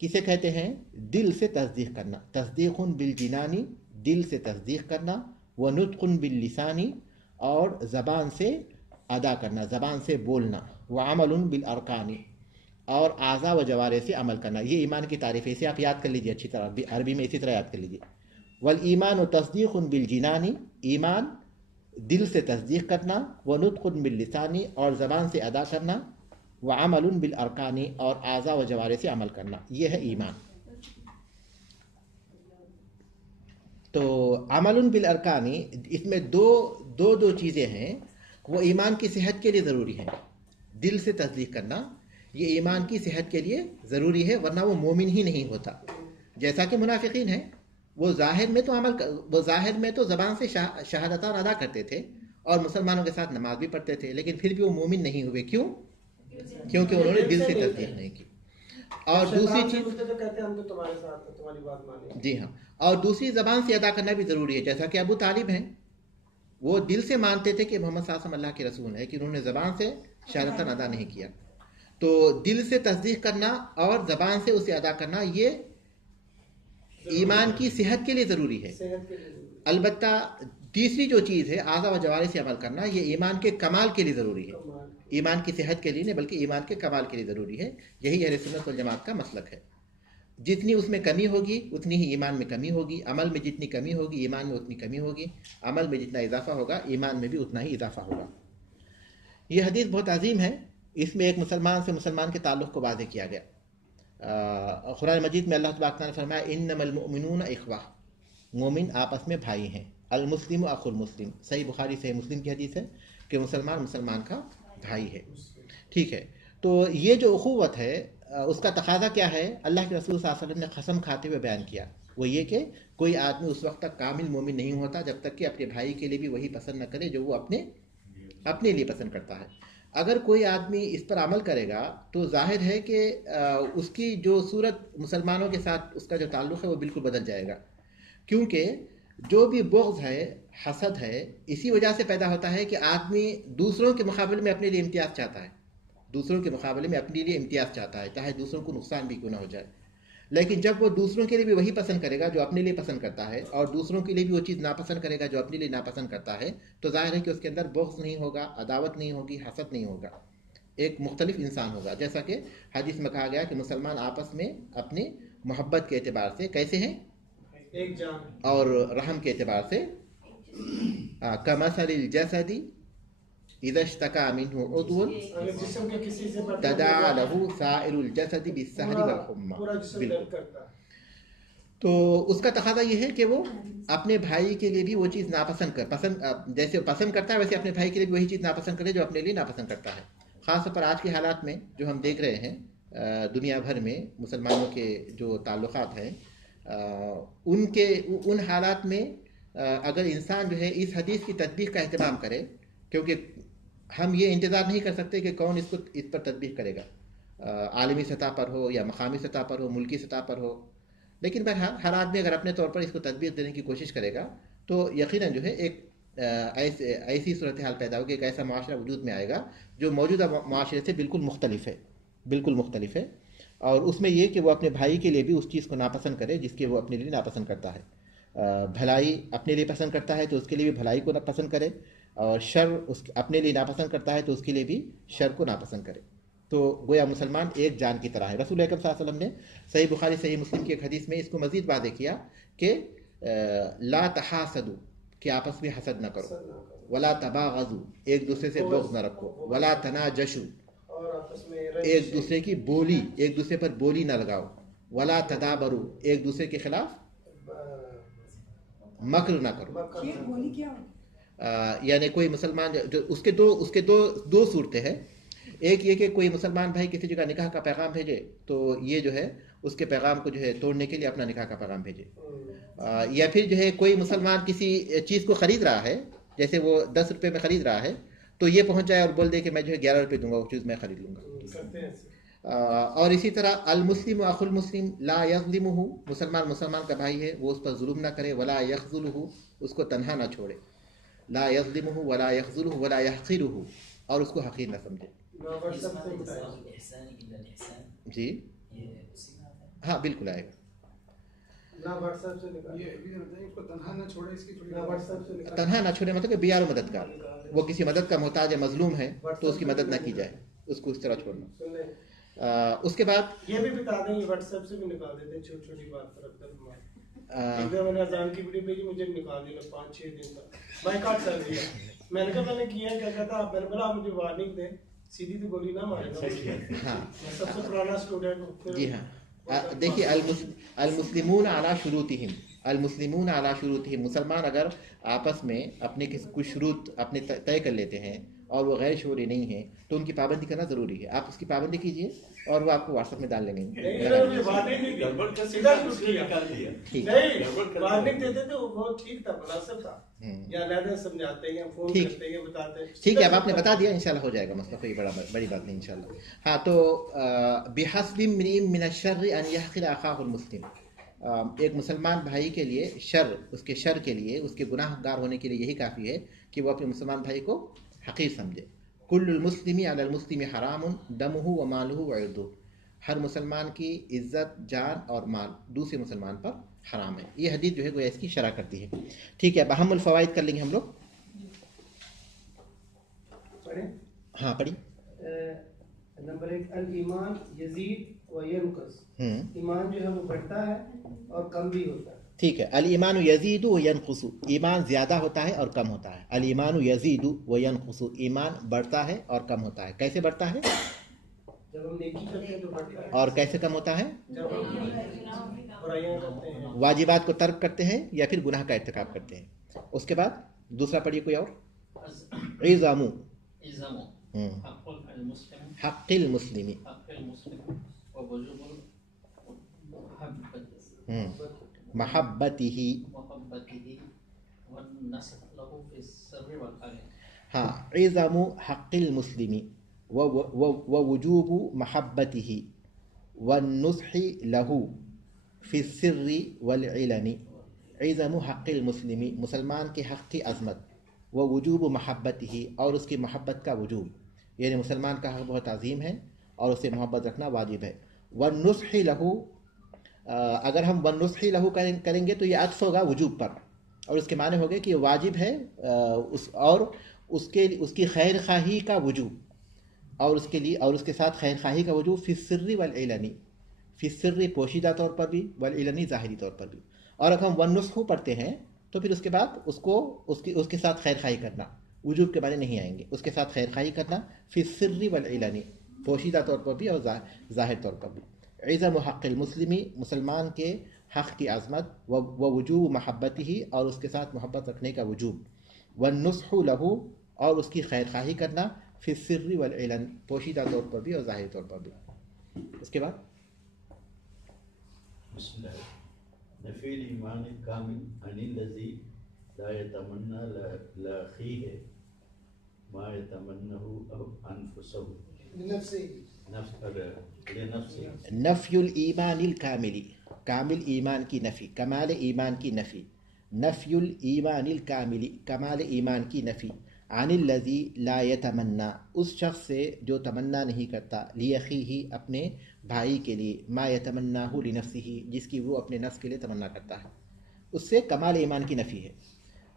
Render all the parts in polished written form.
کسے کہتے ہیں؟ دل سے تصدیق کرنا. تصدیق بالجنانی، دل سے تصدیق کرنا، ونطق باللسانی، اور زبان سے ادا کرنا، زبان سے بولنا، وعمل بالارکان، اور اعضاء و جوارح سے عمل کرنا. یہ ایمان کی تعریف ہے، اسے آپ یاد کر لیجیے اچھی طرح، عربی میں اسی طرح یاد کر لیجیے. والایمان و تصدیق بالجنانی، ایمان دل سے تصدیق کرنا، ونطق باللسانی، اور زبان سے ادا کرنا، وعمل بالارکان، اور اعضاء و جوارح سے عمل کرنا. یہ ہے ایمان. تو عمل بالارکان، اس میں دو چیزیں ہیں، وہ ایمان کی صحت کے لیے ضروری ہیں. دل سے تصدیق کرنا یہ ایمان کی صحت کے لیے ضروری ہے، ورنہ وہ مومن ہی نہیں ہوتا. جیسا کہ منافقین ہیں، وہ ظاہر میں تو زبان سے شہادتان ادا کرتے تھے اور مسلمانوں کے ساتھ نماز بھی پڑھتے تھے، لیکن پھر بھی وہ مومن نہیں ہوئے. کیوں؟ کیونکہ انہوں نے دل سے تصدیق نہیں کی. اور دوسری چیز، جی ہاں، اور دوسری زبان سے ادا کرنا بھی ضروری ہے. جیسا کہ ابو طالب ہیں، وہ دل سے مانتے تھے کہ محمد صلی اللہ علیہ وسلم اللہ کے رسول ہے، کہ انہوں نے زبان سے شہادتان ادا نہیں کیا. تو دل سے تصدیق کرنا اور زبان سے اسے ادا کرنا یہ ایمان کی صحت کے لیے ضروری ہے. البتہ تیسری جو چیز ہے اعضاء و جوارح سے عمل کرنا، یہ ایمان کے کمال کے لیے ضروری ہے. ایمان کی صحت کے لیے نہیں بلکہ ایمان کے کمال کے لیے ضروری ہے. یہی اہل سنت والجماعت کا مسلک ہے. جتنی اس میں کمی ہوگی اتنی ہی ایمان میں کمی ہوگی. عمل میں جتنی کمی ہوگی ایمان میں اتنی کمی ہوگی. عمل میں جتنا اضافہ ہوگا ایمان میں بھی اتنا ہی اضافہ ہوگا. یہ حدیث بہت عظیم ہے. اس میں ایک مسلمان سے مسلمان کے تعلق کو واضح کیا گیا. قرآن مجید میں اللہ تبارک نے فرمایا انما المؤمنون اخوہ، مومن آپس میں بھائی ہیں. المسلم اخو المسلم، صحیح بخاری صحیح مسلم کی حدیث ہے کہ مسلمان مسلمان کا بھائی ہے. ٹھیک ہے، تو یہ جو اخوت ہے اس کا تقاضا کیا ہے؟ اللہ کے رسول صلی اللہ علیہ وسلم نے قسم کھاتے ہوئے بیان کیا، وہ یہ کہ کوئی آدمی اس وقت تک کامل مومن نہیں ہوتا جب تک کہ اپنے بھائی کے لیے بھی وہی پسند نہ کرے جو وہ اپنے لیے پسند کرتا ہے. اگر کوئی آدمی اس پر عمل کرے گا تو ظاہر ہے کہ اس کی جو صورت مسلمانوں کے ساتھ اس کا جو تعلق ہے وہ بالکل بدل جائے گا. کیونکہ جو بھی بغض ہے، حسد ہے، اسی وجہ سے پیدا ہوتا ہے کہ آدمی دوسروں کے مقابلے میں اپنے لیے امتیاز چاہتا ہے. دوسروں کے مقابلے میں اپنے لیے امتیاز چاہتا ہے، چاہے دوسروں کو نقصان بھی کیوں نہ ہو جائے. لیکن جب وہ دوسروں کے لیے بھی وہی پسند کرے گا جو اپنے لیے پسند کرتا ہے، اور دوسروں کے لیے بھی وہ چیز ناپسند کرے گا جو اپنے لیے ناپسند کرتا ہے، تو ظاہر ہے کہ اس کے اندر بغض نہیں ہوگا، عداوت نہیں ہوگی، حسد نہیں ہوگا، ایک مختلف انسان ہوگا. جیسا کہ حدیث میں کہا گیا کہ مسلمان آپس میں اپنی محبت کے اعتبار سے کیسے ہیں؟ ایک جان. اور رحم کے اعتبار سے کمثل الجسد اذا اشتكى منه عضو تداعى له سائر الجسد بالسهر والحمى. تو اس کا تقاضا یہ ہے کہ وہ اپنے بھائی کے لیے بھی وہ چیز جیسے پسند کرتا ہے ویسے اپنے بھائی کے لیے بھی وہی چیز ناپسند کرے جو اپنے لیے ناپسند کرتا ہے. خاص طور پر آج کے حالات میں جو ہم دیکھ رہے ہیں دنیا بھر میں مسلمانوں کے جو تعلقات ہیں، ان حالات میں اگر انسان جو ہے اس حدیث کی تطبیق کا اہتمام کرے، کیونکہ ہم یہ انتظار نہیں کر سکتے کہ کون اس پر تطبیق کرے گا، عالمی سطح پر ہو یا مقامی سطح پر ہو، ملکی سطح پر ہو، لیکن بہرحال ہر آدمی اگر اپنے طور پر اس کو تطبیق دینے کی کوشش کرے گا تو یقیناً جو ہے ایک ایسی صورتحال پیدا ہوگی، ایک ایسا معاشرہ وجود میں آئے گا جو موجودہ معاشرے سے بالکل مختلف ہے. اور اس میں یہ کہ وہ اپنے بھائی کے لیے بھی اس چیز کو ناپسند کرے جس کے وہ اپنے لیے ناپسند کرتا ہے. بھلائی اپنے لیے پسند کرتا ہے تو اس کے لیے بھی بھلائی کو پسند کرے، اور شر اپنے لیے ناپسند کرتا ہے تو اس کے لیے بھی شر کو ناپسند کرے. تو گویا مسلمان ایک جان کی طرح ہے. رسول اکرم صلی اللہ علیہ وسلم نے صحیح بخاری صحیح مسلم کی ایک حدیث میں اس کو مزید واضح کیا کہ لا تحاسدوا، کہ آپس میں حسد نہ کرو، ولا تباغضوا، ایک دوسرے سے بغض نہ رکھو، ولا تناجشوا، ایک دوسرے کی ایک دوسرے پر بولی نہ لگاؤ، ولا تدابروا، ایک دوسرے کے خلاف مکر نہ کرو. یعنی کوئی مسلمان جو اس کے دو صورتیں ہیں. ایک یہ کہ کوئی مسلمان بھائی کسی جگہ نکاح کا پیغام بھیجے تو یہ جو ہے اس کے پیغام کو جو ہے توڑنے کے لیے اپنا نکاح کا پیغام بھیجے. یا پھر جو ہے کوئی مسلمان کسی چیز کو خرید رہا ہے، جیسے وہ 10 روپے میں خرید رہا ہے، تو یہ پہنچ جائے اور بول دے کہ میں جو ہے 11 روپے دوں گا، وہ چیز میں خرید لوں گا. اور اسی طرح المسلم اخو المسلم لا یظلمہ، مسلمان کا بھائی ہے وہ اس پر ظلم نہ کرے، ولا یخذلہ، اس کو تنہا نہ چھوڑے، لا یظلمہ ولا یخذلہ ولا یحقرہ، اور اس کو حقیر نہ سمجھے. جی ہاں بالکل آئے گا. تنہا نہ چھوڑے مطلب کہ بیار مددگار, وہ کسی مدد کا محتاج ہے, مظلوم ہے تو اس کی مدد نہ کی جائے, اس کو اس طرح چھوڑنا. اس کے بعد یہ بھی بتا دیں, واٹس ایپ سے بھی نکال دیتے ہیں چھوٹی چھوٹی بات پر. میں نے اذان کی ویڈیو بھیجی, مجھے نکال دیا 5-6 دن تک, میں کاٹ کر دیا. میں نے کہا میں نے کیا کیا کہتا آپ میں نے بولا آپ مجھے وارننگ دیں, سیدھی تو گولی نہ مارے گا. ہاں میں سب سے پرانا اسٹوڈنٹ ہوں. جی ہاں, دیکھیے المسلمون علی شروطہم, المسلمون علی شروطہم, مسلمان اگر آپس میں اپنے کچھ شروط اپنے طے کر لیتے ہیں اور وہ غیر شعوری نہیں ہیں تو ان کی پابندی کرنا ضروری ہے. آپ اس کی پابندی کیجئے اور وہ آپ کو واٹس ایپ میں ڈال لیں گے. ٹھیک ہے, اب آپ نے بتا دیا, انشاءاللہ ہو جائے گا مسئلہ, کوئی بڑی بات نہیں انشاءاللہ. ہاں تو بحسب امرئ من الشر ان يحقر اخاه المسلم, ایک مسلمان بھائی کے لیے شر, اس کے شر کے لیے, اس کے گناہ گار ہونے کے لیے یہی کافی ہے کہ وہ اپنے مسلمان بھائی کو حقیر سمجھے. کل المسلم علی المسلم حرام دمہ و مالہ و عرضہ, ہر مسلمان کی عزت, جان اور مال دوسرے مسلمان پر حرام ہے. یہ حدیث جو ہے وہ اس کی شرح کرتی ہے. ٹھیک ہے, اب اہم الفوائد کر لیں گے ہم لوگ. ہاں پڑھی. نمبر 1, الایمان یزید و ینقص, ایمان جو ہے وہ بڑھتا ہے اور کم بھی ہوتا ہے. ٹھیک ہے, الایمان یزید و ینقص, ایمان زیادہ ہوتا ہے اور کم ہوتا ہے. الایمان یزید و ینقص, ایمان بڑھتا ہے اور کم ہوتا ہے. کیسے بڑھتا ہے؟ جب ہم نیکی کرتے ہیں تو بڑھتا ہے. اور کیسے کم ہوتا ہے؟ جب ہم برائیاں کرتے ہیں, واجبات کو ترک کرتے ہیں یا پھر گناہ کا ارتکاب کرتے ہیں. اس کے بعد دوسرا پڑھیے کوئی اور. عظام حق المسلم محبته, ہاں, عظم حق المسلم ووجوب محبته والنصح له في السر والعلن. عظم حق المسلم, مسلمان کے حق کی عظمت, ووجوب محبته, اور اس کی محبت کا وجوب, یعنی مسلمان کا حق بہت عظیم ہے اور اسے محبت رکھنا واجب ہے. والنصح له, اگر ہم والنصح له کریں گے تو یہ عطف ہوگا وجوب پر, اور اس کے معنی ہوگا کہ یہ واجب ہے اور اس کی خیر خواہی کا وجوب, اور اس کے لیے اور اس کے ساتھ خیر خواہی کا وجوب فی السر والعلن, فی السر پوشیدہ طور پر بھی, والعلن ظاہری طور پر بھی. اور اگر ہم والنصح پڑھتے ہیں تو پھر اس کے بعد اس کے ساتھ خیر خواہی کرنا, وجوب کے معنی نہیں آئیں گے, اس کے ساتھ خیر خواہی کرنا فی السر والعلن, پوشیدہ طور پر بھی اور ظاہر طور پر بھی. عظم حق المسلمی, مسلمان کے حق کی عظمت, ووجوب محبتہ, اور اس کے ساتھ محبت رکھنے کا وجوب, والنصح له, اور اس کی خیر خواہی کرنا فی السر والعلن, پوشیدہ طور پر بھی اور ظاہر طور پر بھی. اس کے بعد نفی الایمان الکامل عن الذی لا یتمنى لاخیہ ما یتمنہ انفسہ نفی الایمان الکامل, کامل ایمان کی نفی, کمال ایمان کی نفی. نفی الایمان الکامل, کمال ایمان کی نفی. عن الذی لا یتمنى, اس شخص سے جو تمنا نہیں کرتا, لاخیہ, اپنے بھائی کے لیے, ما یتمناہ لنفسہ, جس کی وہ اپنے نفس کے لیے تمنا کرتا ہے, اس سے کمال ایمان کی نفی ہے.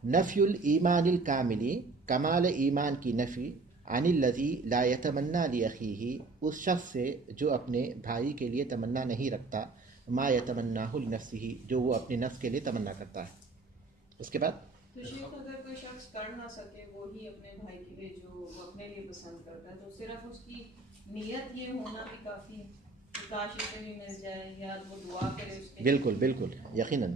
نفی الایمان الکامل, کمال ایمان کی نفی. عن الذی لا یتمنى لاخیہ, اس شخص سے جو اپنے بھائی کے لیے تمنا نہیں رکھتا, ما یتمناہ لنفسہ, جو وہ اپنے نفس کے لیے تمنا کرتا ہے. اس کے بعد تو شیخ اگر کوئی شخص کر نہ سکے وہی اپنے بھائی کے لیے جو وہ اپنے لیے پسند کرتا ہے, تو صرف اس کی نیت یہ ہونا بھی کافی ہے کہ کاش اسے بھی مل جائے, یا وہ دعا کرے اس کے. بالکل بالکل, یقیناً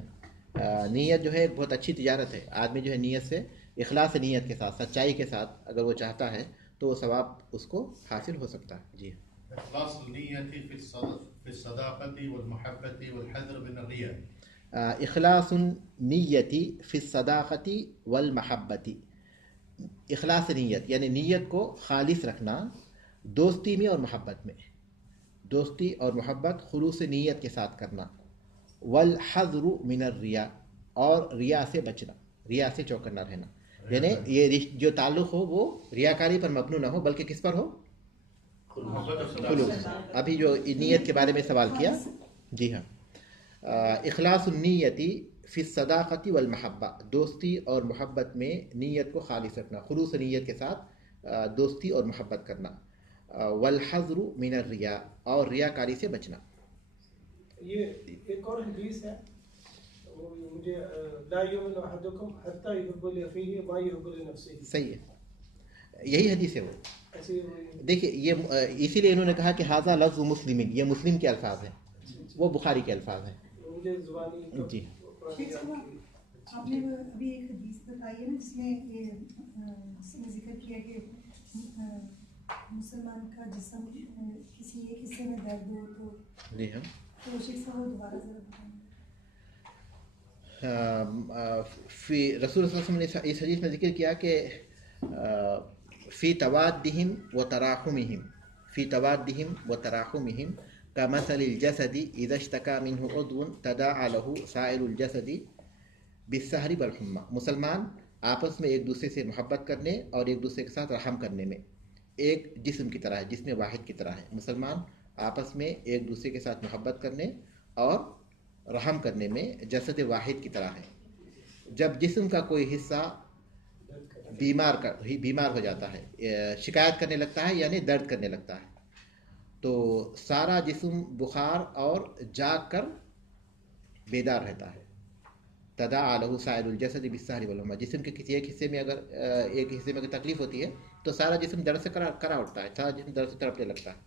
نیت جو ہے ایک بہت اچھی تجارت ہے. آدمی جو ہے نیت سے, اخلاص نیت کے ساتھ, سچائی کے ساتھ اگر وہ چاہتا ہے تو وہ ثواب اس کو حاصل ہو سکتا ہے. جی, اخلاص النیت فی الصداقۃ والمحبۃ والحذر من الریاء. اخلاص النیت فی الصداقۃ والمحبۃ, اخلاص نیت یعنی نیت کو خالص رکھنا دوستی میں اور محبت میں, دوستی اور محبت خلوص نیت کے ساتھ کرنا. والحذر من الریاء, اور ریا سے بچنا, ریا سے چوکنا رہنا, یعنی یہ جو تعلق ہو وہ ریاکاری پر مبنی نہ ہو بلکہ کس پر ہو, خلوص. ابھی جو نیت کے بارے میں سوال کیا, جی ہاں. اخلاص النیتی فی الصداقۃ والمحبہ، دوستی اور محبت میں نیت کو خالص رکھنا، خلوص نیت کے ساتھ دوستی اور محبت کرنا. والحذر من الریا، اور ریاکاری سے بچنا. یہ ایک اور حدیث ہے مجھے، لا یؤمن احدکم حتی یحب لاخیہ ما یحب لنفسہ. صحیح ہے، یہی حدیث ہے وہ. ایسے دیکھیے یہ اسی لیے انہوں نے کہا کہ ھذا لفظ مسلم، یہ مسلم کے الفاظ ہیں، وہ بخاری کے الفاظ ہیں. مجھے زبانی جی آپ نے ابھی ایک حدیث بتائی ہے نا جس میں یہ ذکر کیا کہ مسلمان کا جسم کسی ایک حصے میں درد ہو تو جی ہاں، تو شیخ صاحب دوبارہ ذرا بتائیں. فی رسول اللہ صلی اللہ علیہ وسلم نے اس حدیث میں ذکر کیا کہ فی توادہم و تراحمہم، فی توادہم و تراحمہم کمثل الجسد اذا اشتکا منہ عضو تداعی لہ سائر الجسد بالسہر والحمى. مسلمان آپس میں ایک دوسرے سے محبت کرنے اور ایک دوسرے کے ساتھ رحم کرنے میں ایک جسم کی طرح ہے، جسم واحد کی طرح ہے. مسلمان آپس میں ایک دوسرے کے ساتھ محبت کرنے اور رحم کرنے میں جسد واحد کی طرح ہے. جب جسم کا کوئی حصہ بیمار ہو جاتا ہے، شکایت کرنے لگتا ہے یعنی درد کرنے لگتا ہے، تو سارا جسم بخار اور جاگ کر بیدار رہتا ہے. تداعی لہ سائر الجسد بالسہر والحمى، جسم کے کسی ایک حصے میں اگر کوئی تکلیف ہوتی ہے تو سارا جسم درد سے کرا اٹھتا ہے، سارا جسم درد سے تڑپنے لگتا ہے.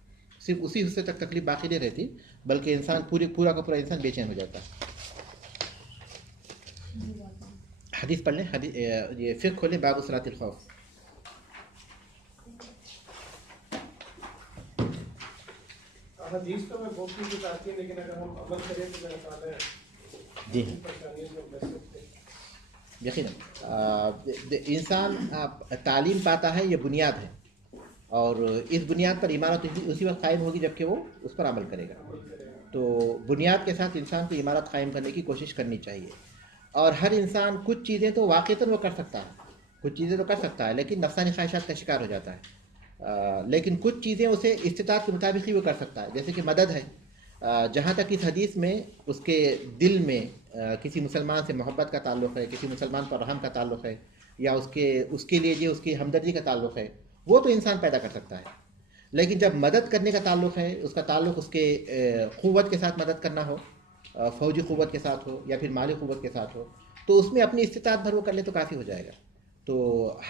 صرف اسی حصے تک تکلیف باقی نہیں رہتی بلکہ انسان پورا کا پورا انسان بے چین ہو جاتا ہے. حدیث پڑھ لیں، یہ فقہ کھولیں، باب صلاۃ الخوف. حدیث تو میں بہت کچھ آتی ہے لیکن اگر ہم عمل کریں تو میرا خیال ہے جی پریشانیوں سے بچ سکتے ہیں. یقیناً انسان تعلیم پاتا ہے، یہ بنیاد ہے، اور اس بنیاد پر عمارت اسی وقت قائم ہوگی جب کہ وہ اس پر عمل کرے گا. تو بنیاد کے ساتھ انسان کو عمارت قائم کرنے کی کوشش کرنی چاہیے. اور ہر انسان کچھ چیزیں تو واقعتاً وہ کر سکتا ہے، کچھ چیزیں تو کر سکتا ہے لیکن نفسانی خواہشات کا شکار ہو جاتا ہے. لیکن کچھ چیزیں اسے استطاعت کے مطابق ہی وہ کر سکتا ہے، جیسے کہ مدد ہے. جہاں تک اس حدیث میں اس کے دل میں کسی مسلمان سے محبت کا تعلق ہے، کسی مسلمان پر رحم کا تعلق ہے، یا اس کے لیے جو اس کی ہمدردی کا تعلق ہے، وہ تو انسان پیدا کر سکتا ہے. لیکن جب مدد کرنے کا تعلق ہے، اس کا تعلق اس کے قوت کے ساتھ مدد کرنا ہو، فوجی قوت کے ساتھ ہو یا پھر مالی قوت کے ساتھ ہو، تو اس میں اپنی استطاعت بھر وہ کر لے تو کافی ہو جائے گا. تو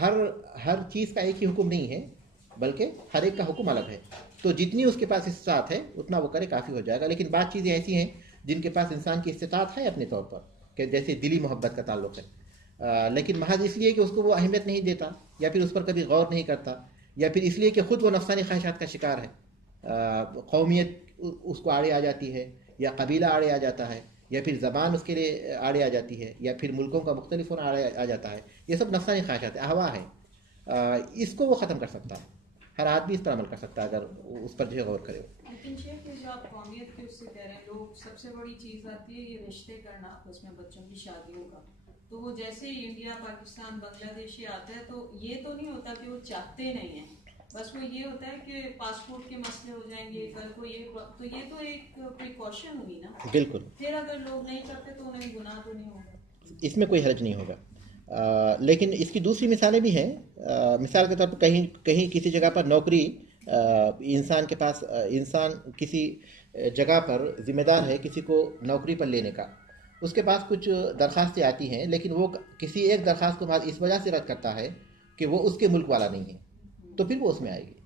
ہر چیز کا ایک ہی حکم نہیں ہے بلکہ ہر ایک کا حکم الگ ہے. تو جتنی اس کے پاس استطاعت ہے اتنا وہ کرے کافی ہو جائے گا. لیکن بعض چیزیں ایسی ہیں جن کے پاس انسان کی استطاعت ہے اپنے طور پر، کہ جیسے دلی محبت کا تعلق ہے، لیکن محض اس لیے کہ اس کو وہ اہمیت نہیں دیتا یا پھر اس پر کبھی غور نہیں کرتا، یا پھر اس لیے کہ خود وہ نفسانی خواہشات کا شکار ہے. قومیت اس کو آڑے آ جاتی ہے، یا قبیلہ آڑے آ جاتا ہے، یا پھر زبان اس کے لیے آڑے آ جاتی ہے، یا پھر ملکوں کا مختلف ہونا آڑے آ جاتا ہے. یہ سب نفسانی خواہشات ہے، احوا ہے. اس کو وہ ختم کر سکتا ہے. ہر آدمی اس پر عمل کر سکتا ہے اگر اس پر جو ہے غور کرے. لیکن شیخ جو آپ قومیت کے اس سے کہہ رہے ہیں، لوگ سب سے بڑی چیز آتی ہے یہ رشتے کرنا آپس میں بچوں کی شادیوں کا. تو وہ جیسے انڈیا پاکستان بنگلہ دیش یہ آتا ہے تو یہ تو نہیں ہوتا کہ وہ چاہتے نہیں ہیں، بس وہ یہ ہوتا ہے کہ پاسپورٹ کے مسئلے ہو جائیں گے کل کو، تو یہ تو ایک پریکاشن ہوئی نا. بالکل. پھر اگر لوگ نہیں کرتے تو انہیں گناہ تو نہیں ہوگا، اس میں کوئی حرج نہیں ہوگا. لیکن اس کی دوسری مثالیں بھی ہیں. مثال کے طور پر کہیں کسی جگہ پر نوکری، انسان کے پاس، انسان کسی جگہ پر ذمہ دار ہے کسی کو نوکری پر لینے کا، اس کے پاس کچھ درخواستیں آتی ہیں لیکن وہ کسی ایک درخواست کو بعد اس وجہ سے رد کرتا ہے کہ وہ اس کے ملک والا نہیں ہے، تو پھر وہ اس میں آئے گی.